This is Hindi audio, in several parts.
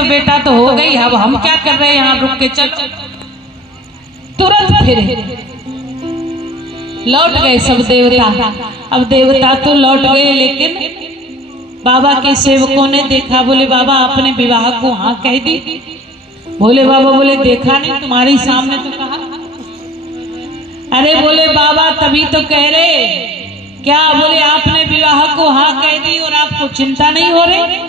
तो बेटा तो हो गई, अब हम क्या कर रहे हैं यहाँ, रुक के चलो। तुरंत फिरे, लौट गए सब देवता। अब देवता तो लौट गए, लेकिन बाबा के सेवकों ने देखा, बोले बाबा आपने विवाह को हाँ कह दी। बोले बाबा, बोले देखा नहीं, तुम्हारे सामने तो कहा। अरे बोले बाबा तभी तो कह रहे, क्या? बोले आपने विवाह को हाँ कह दी और आपको चिंता नहीं हो रही।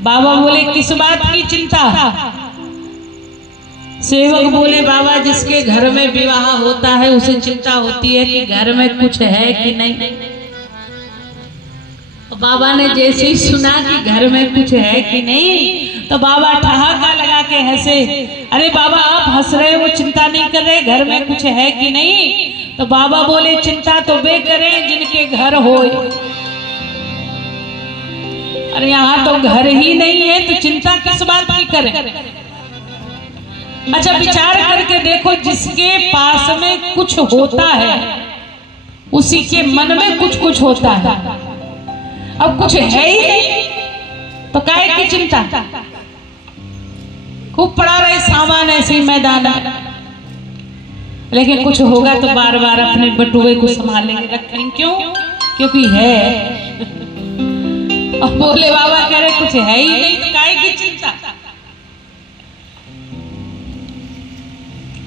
बाबा बोले किस बात की चिंता? सेवक बोले बाबा जिसके घर में विवाह होता है उसे चिंता होती है कि घर में कुछ है कि नहीं। तो बाबा ने जैसे ही सुना कि घर में कुछ है कि नहीं, तो बाबा ठहाका लगा के हंसे। अरे बाबा आप हंस रहे हो, चिंता नहीं कर रहे, घर में कुछ है कि नहीं? तो बाबा बोले चिंता तो वे करें जिनके घर हो, अरे यहाँ तो घर ही नहीं है तो चिंता किस बात की करें। अच्छा विचार करके देखो, जिसके पास में कुछ होता है उसी के मन में कुछ कुछ होता है। अब कुछ है ही नहीं तो काहे की चिंता। खूब पड़ा रहे सामान ऐसे ही मैदान में, लेकिन कुछ होगा तो बार बार अपने बटुए को संभालेंगे, रखेंगे। क्यों? क्योंकि है। और बोले बाबा कह रहे कुछ है ही नहीं तो काहे की चिंता।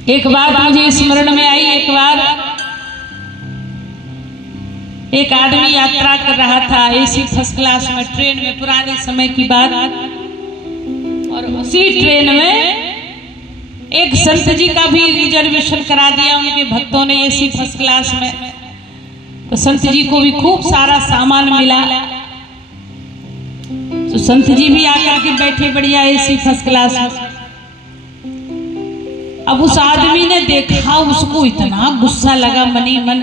एक बात मुझे स्मरण में आई, एक बार एक आदमी यात्रा कर रहा था एसी फर्स्ट क्लास में, ट्रेन में, पुराने समय की बात। और उसी ट्रेन में एक संत जी का भी रिजर्वेशन करा दिया उनके भक्तों ने एसी फर्स्ट क्लास में। तो संत जी को भी खूब सारा सामान मिला, तो संत जी भी आकर के बैठे बढ़िया एसी फर्स्ट क्लास में। अब उस आदमी ने देखा, उसको इतना गुस्सा लगा मनी मन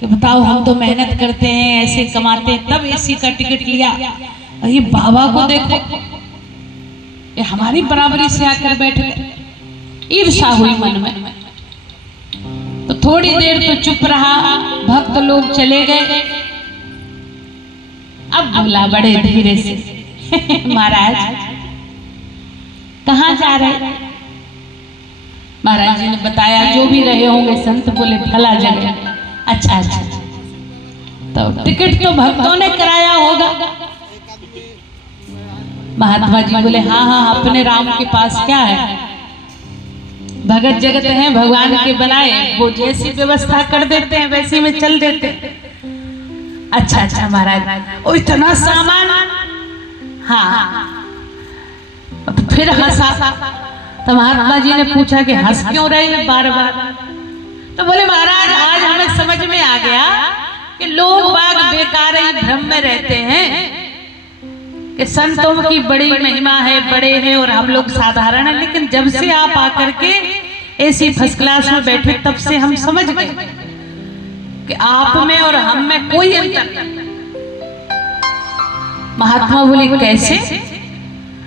कि बताओ हम तो मेहनत करते हैं, ऐसे कमाते हैं, तब एसी का टिकट लिया, और ये बाबा को देखो ये हमारी बराबरी से आकर बैठ गए। ईर्ष्या हुई मन में। तो थोड़ी देर तो चुप रहा, भक्त लोग चले गए। अब बोला बड़े धीरे से महाराज कहाँ जा रहे? महाराज जी ने बताया जो भी रहे होंगे संत, बोले भला जगह। अच्छा अच्छा, तो टिकट तो भक्तों ने कराया होगा। महात्मा जी बोले हाँ हाँ, अपने राम के पास क्या है, भगत जगत हैं, भगवान के बनाए, वो जैसी व्यवस्था कर देते हैं वैसे में चल देते हैं। अच्छा अच्छा महाराज, ओ इतना सामान। हाँ, तो फिर हंसा। तो महात्मा जी ने पूछा कि हंस क्यों रहे बार बार? तो बोले महाराज आज हमें समझ में आ गया कि लोग बाग बेकार ही भ्रम में रहते हैं कि संतों की बड़ी महिमा है, बड़े हैं और हम लोग साधारण हैं। लेकिन जब से आप आकर के एसी फर्स्ट क्लास में बैठे तब से हम समझ गए कि आप में और हम में कोई अंतर नहीं। महात्मा बोले कैसे?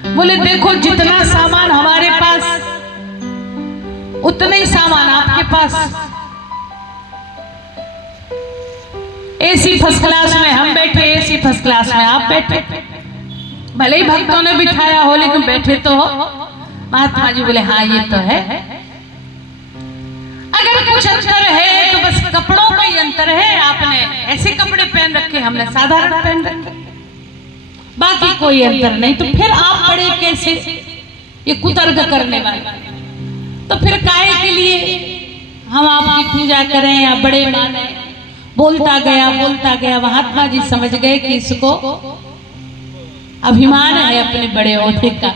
बोले देखो जितना सामान हमारे पास उतना ही सामान आपके पास। एसी फर्स्ट क्लास में हम बैठे, एसी फर्स्ट क्लास में आप बैठे, भले ही भक्तों ने बिठाया हो लेकिन बैठे तो हो। महात्मा जी बोले हाँ ये तो है। अगर कुछ अंतर है तो बस कपड़ों का ही अंतर है, आपने ऐसे कपड़े पहन रखे, हमने साधारण पहन रखे, बाकी कोई अंतर नहीं। तो फिर आप बड़े कैसे? ये कुतर्क करने वाले। तो फिर काहे के लिए हम आपकी पूजा करें या बड़े माने? बोलता गया। महात्मा जी समझ गए कि इसको अभिमान है अपने बड़े होने का।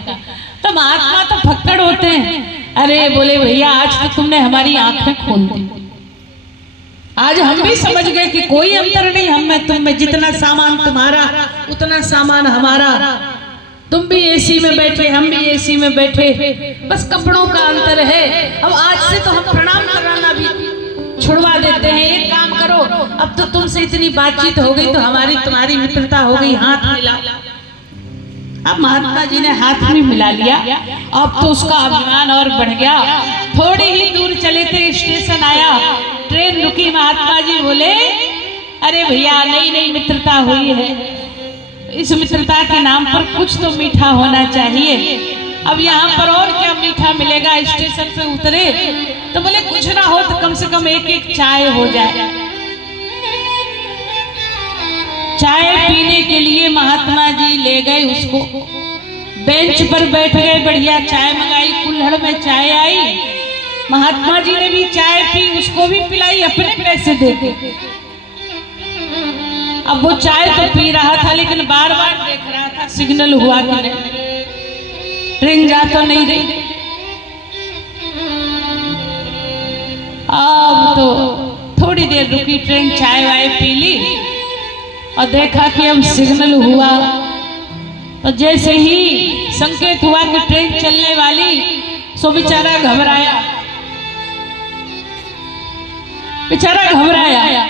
तो महात्मा तो फक्कड़ होते हैं। अरे बोले भैया आज तो तुमने हमारी आंखें खोल दी, आज हम भी समझ गए कि कोई अंतर नहीं हम में तुम में, जितना सामान तुम्हारा उतना सामान हमारा। तुम भी एसी में बैठे, हम भी एसी में बैठे, बस कपड़ों का अंतर है। अब आज से तो हम प्रणाम कराना भी छुड़वा देते हैं। एक काम करो, अब तो तुमसे इतनी बातचीत हो गई तो हमारी तुम्हारी मित्रता हो गई, हाथ मिला। अब महात्मा जी ने हाथ भी मिला लिया, अब तो उसका अभिमान और बढ़ गया। थोड़ी ही दूर चले थे, स्टेशन आया, ट्रेन रुकी। महात्मा जी बोले अरे भैया नई नई मित्रता हुई है, इस मित्रता के नाम पर कुछ तो मीठा होना चाहिए। अब यहाँ पर और क्या मीठा मिलेगा? स्टेशन पे उतरे तो बोले कुछ ना हो तो कम से कम एक एक चाय हो जाए। चाय पीने के लिए महात्मा जी ले गए उसको, बेंच पर बैठ गए, बढ़िया चाय मंगाई, कुल्हड़ में चाय आई, महात्मा जी ने भी चाय पी, उसको भी पिलाई अपने पैसे दे के। अब वो चाय तो पी रहा था लेकिन बार बार देख रहा था सिग्नल हुआ कि नहीं, ट्रेन जा तो नहीं रही। अब तो थोड़ी देर रुकी ट्रेन, चाय वाय पी ली और देखा कि अब सिग्नल हुआ। तो जैसे ही संकेत हुआ कि ट्रेन चलने वाली, सो बेचारा घबराया, बेचारा घबराया,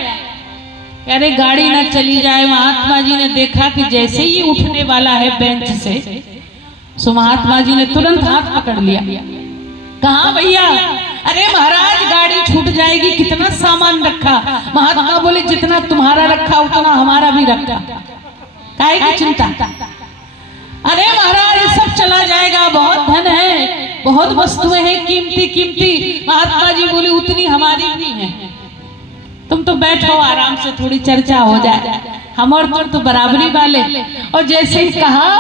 अरे गाड़ी ना चली जाए। महात्मा जी ने देखा कि जैसे ही उठने वाला है बेंच से, सो महात्मा जी ने तुरंत हाथ पकड़ लिया। कहाँ भैया? अरे महाराज गाड़ी छूट जाएगी, कितना सामान रखा। महात्मा बोले जितना तुम्हारा रखा उतना हमारा भी रखा, काहे की चिंता? अरे महाराज सब चला जाएगा, बहुत धन है, बहुत वस्तुएं हैं कीमती कीमती। महात्मा जी बोले उतनी हमारी भी है, तुम तो बैठो आराम से, थोड़ी चर्चा हो जाए, हम और तुम तो बराबरी वाले। और जैसे ही कहा,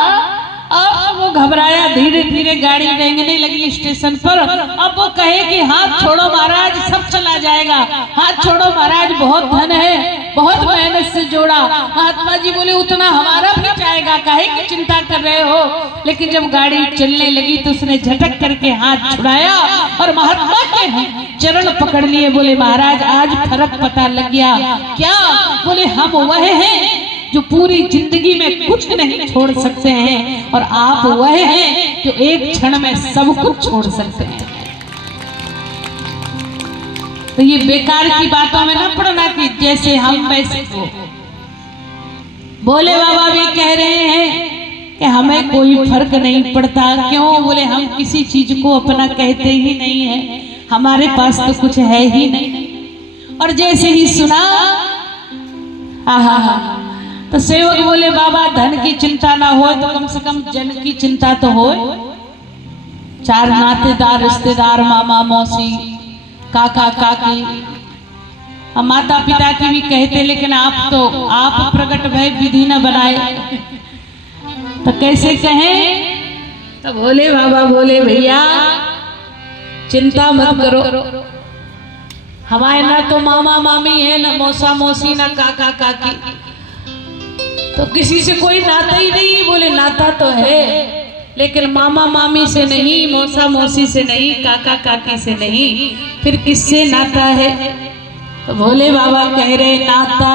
अब वो घबराया, धीरे धीरे गाड़ी रेंगने लगी स्टेशन पर। अब वो कहे कि हाथ छोड़ो महाराज, सब चला जाएगा, हाथ छोड़ो महाराज, बहुत धन है, बहुत मेहनत से जोड़ा। महात्मा जी बोले उतना हमारा भी जाएगा, काहे की चिंता कर रहे हो? लेकिन जब गाड़ी चलने लगी तो उसने झटक करके हाथ छुड़ाया और महात्मा के चरण पकड़ लिए। बोले महाराज आज फर्क पता लग गया। क्या? बोले हम वह हैं जो पूरी जिंदगी में कुछ नहीं छोड़ सकते हैं, और आप वह हैं जो एक क्षण में सब कुछ छोड़ सकते हैं। तो ये बेकार की बातों में ना पड़ना कि जैसे हम वैसे हो। भोले बाबा भी कह रहे हैं कि हमें कोई फर्क नहीं पड़ता। क्यों? बोले हम किसी चीज को अपना कहते ही नहीं है, हमारे पास तो कुछ है ही नहीं। और जैसे ही सुना, आहा, तो सेवक बोले बाबा धन की चिंता ना हो तो कम से कम जन की चिंता तो हो। चार नातेदार रिश्तेदार, मामा मौसी, काका काकी, हम माता पिता की भी कहते, लेकिन आप प्रकट भय विधि न बनाए तो कैसे कहें? तो भोले बाबा बोले भैया चिंता मत करो, हमारे ना तो मामा मामी है, ना मौसा मौसी, ना काका काकी, तो किसी से कोई नाता ही नहीं। बोले नाता तो है लेकिन मामा मामी से नहीं, मौसा मौसी से नहीं, काका काकी से नहीं, फिर किससे नाता है? तो भोले बाबा कह रहे नाता